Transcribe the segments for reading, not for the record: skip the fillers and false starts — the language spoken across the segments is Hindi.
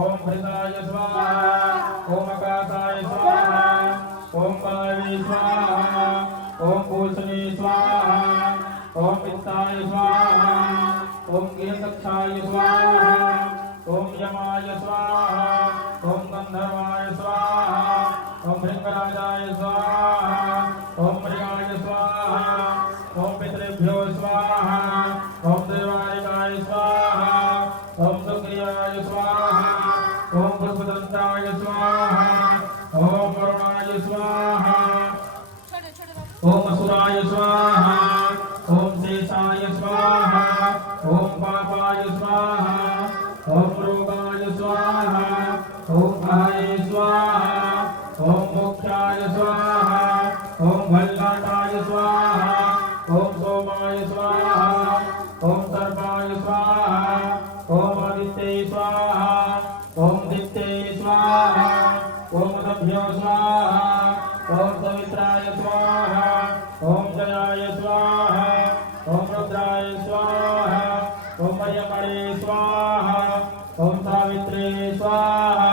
ओम भृताय स्वाहा ओम आकाशाय स्वाहा ओम वायवे स्वाहा ओम पूषणे स्वाहा ओम वित्ताय स्वाहा ओम केतक्षाय स्वाहा ओम यमाय स्वाहा ओम गंधर्वाय स्वाहा ओम भृंगराजाय स्वाहा ओम मृगाय स्वाहा ओम पितृभ्यो स्वाहा ओम देवाय स्वाहा ओम सुक्रियाय स्वाहा ओम पुष्पदंताय स्वाहा ओम वरुणाय स्वाहा ओम असुराय स्वाहा ओम शेषाय स्वाहा ओम पापाय स्वाहा ओम रोगाय स्वाहा ओम भयाय स्वाहा ओम मोक्षाय स्वाहा ओम भल्लाटाय स्वाहा ओम सोमाय स्वाहा ओम सर्पाय स्वाहा ओम आदित्ये स्वाहा ओम दित्ये स्वाहा ओम नभ्यो स्वाहा ओम सवित्राय स्वाहा ओम जयाय स्वाहा ओम रुद्राय स्वाहा ओम यमणे स्वाहा ओम सावित्रे स्वाहा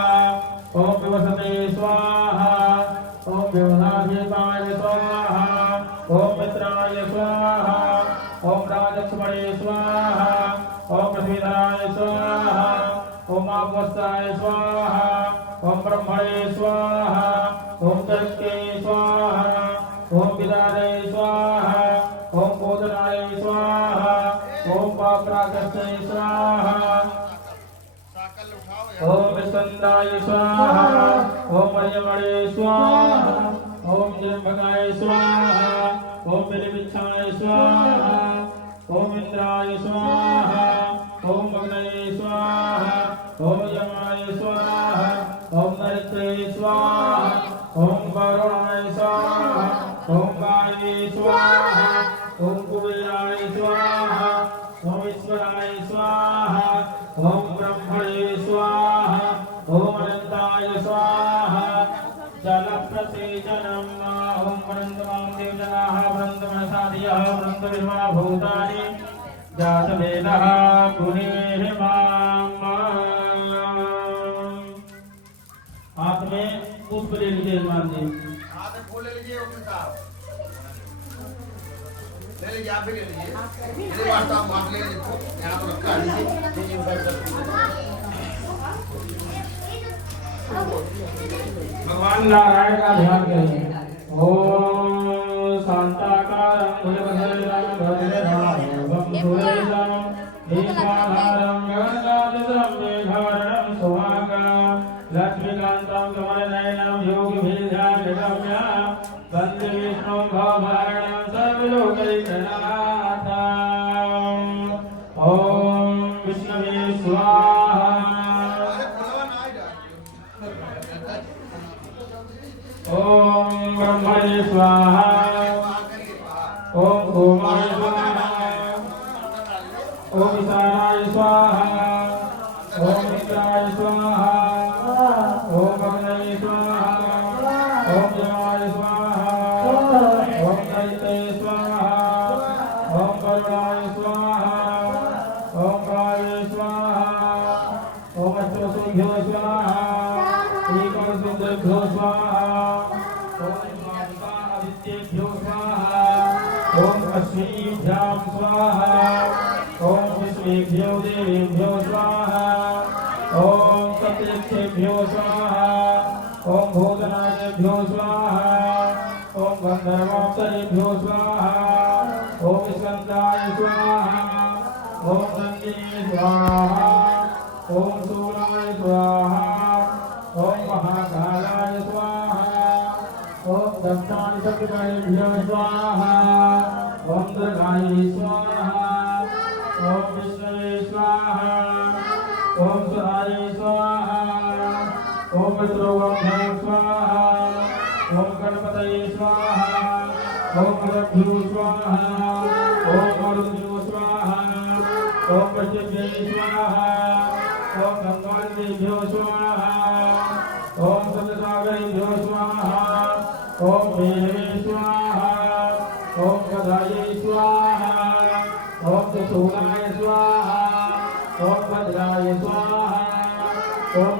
ओम विवसते स्वाहा ओम विवनाधिपाय स्वाहा ओम मित्राय स्वाहा ओम राजक्ष्मणे स्वाहा ओम पृथ्वीधराय स्वाहा ओम आपवस्ताय स्वाहा ओम ब्रह्मणे स्वाहा ओम चरके स्वाहा ओम विदारे स्वाहा ओम बोधनाय स्वाहा ओम पापरागस्ते स्वाहा ओम विस्कंदाय स्वाहा ओम मर्यमणे स्वाहा ओम जन्मगाय स्वाहा ओम विलिविच्छाय स्वाहा ओम इंद्राय स्वाहा ओम अग्नये स्वाहा ओम यमाय स्वाहा ओम नरके स्वाहा ओम वरुणाय स्वाहा ओम वायवे स्वाहा ओम कुबेराय स्वाहा ओम ईश्वराय स्वाहा ओम ब्रह्मणे स्वाहा ओम अनंताय स्वाहा जलप्रसेचनम् ओम वृन्दमां देवजनाः वृन्दमनसादियः वृन्दविर्मा भूतानि जातवेदः पुनेहिमाम्। हाथ में पुष्प ले लीजिए मान जी, हाथ में फूल ले लीजिए, ले लीजिए, आप भी ले लीजिए, मेरे वास्ते आप ले लीजिए, यहाँ पर रखा लीजिए। भगवान नारायण का ध्यान करेंगे। ओम शांताकारं भुजगशयनं भद्रनाभं सुरेशं दीर्घाधारं गगनगात्रं मेघवर्णं सुहागं लक्ष्मीकान्तं कमलनयनं योगिभिर्ध्यानगम्यं वन्दे विष्णुं भवभरणं सर्वलोकैकनाथम्। ओम विष्णवे स्वाहा ओम ब्रह्मणे स्वाहा ओम भूमाय स्वाहा ओम ईशानाय स्वाहा ओम इंद्राय स्वाहा ओम अग्नये स्वाहा ओम यमाय स्वाहा ओम दैत्ये स्वाहा ओम वरुणाय स्वाहा ओम वायवे स्वाहा ओम अष्टवसुभ्यो स्वाहा एकवसुभ्यो स्वाहा ओम अश्विभ्यां स्वाहा ओम विष्णुभ्यो देवेभ्यो स्वाहा ओम सप्तऋषिभ्यो स्वाहा ओम भूतनाथेभ्यो स्वाहा ओम गंधर्वाप्सरेभ्यो स्वाहा ओम स्कंदाय स्वाहा ओम संजय स्वाहा ओम सूराय स्वाहा ओम महाकालाय स्वाहा ओम दक्षाणि शक्तिभ्यो स्वाहा ओम दुर्गाय स्वाहा ओम विष्णवे स्वाहा ओम सुराय स्वाहा ओम पितृव्यो स्वाहा ओम गणपतये स्वाहा ओम गणभ्यो स्वाहा ओम मरुद्भ्यो स्वाहा ओम पृथिव्यै स्वाहा ओम गंगादेभ्यो स्वाहा ओम सप्तसागरेभ्यो स्वाहा ओम मेहवे स्वाहा ओम गदाये स्वाहा ओम त्रिशूलाय स्वाहा ओम भद्राय स्वाहा ओम